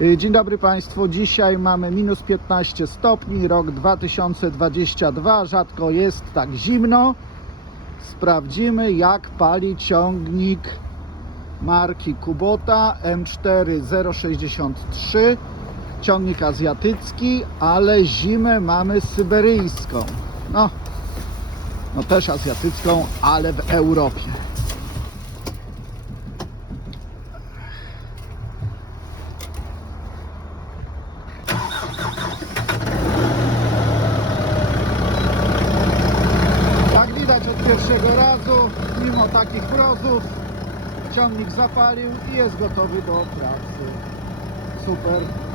Y, Dzień dobry Państwu. Dzisiaj mamy minus 15 stopni, rok 2022. Rzadko jest tak zimno. Sprawdzimy, jak pali ciągnik marki Kubota M4063. Ciągnik azjatycki, ale zimę mamy syberyjską. No, no też azjatycką, ale w Europie. Pierwszego razu, mimo takich mrozów, ciągnik zapalił i jest gotowy do pracy. Super.